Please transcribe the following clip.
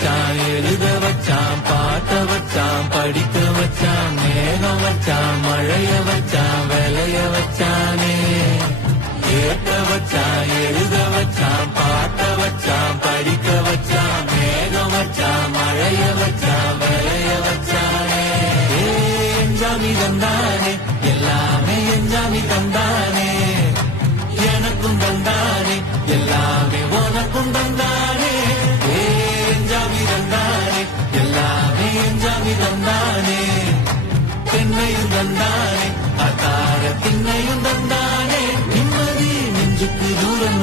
வச்சான் எழுத வச்சான் பாட்ட வச்சான் படிக்க வச்சான் மேகம் வச்சான் மழைய வச்சான் விளைய வச்சானே ஏத்த வச்சான் எழுத வச்சான் பாட்ட வச்சான் படிக்க வச்சான் மேகம் வச்சான் மழைய வச்சான் விளைய வச்சானே எஞ்சாமி தந்தானே எல்லாமே எஞ்சாமி தந்தானே எனக்கும் தந்தானே எல்லாமே உனக்கும் தந்தானே எஞ்சாமி தந்தானே எல்லாமே எஞ்சாமி தந்தானே தென்னையும் தந்தானே அத்தார திண்ணையும் தந்தானே நிம்மதி நெஞ்சுக்கு தூரம்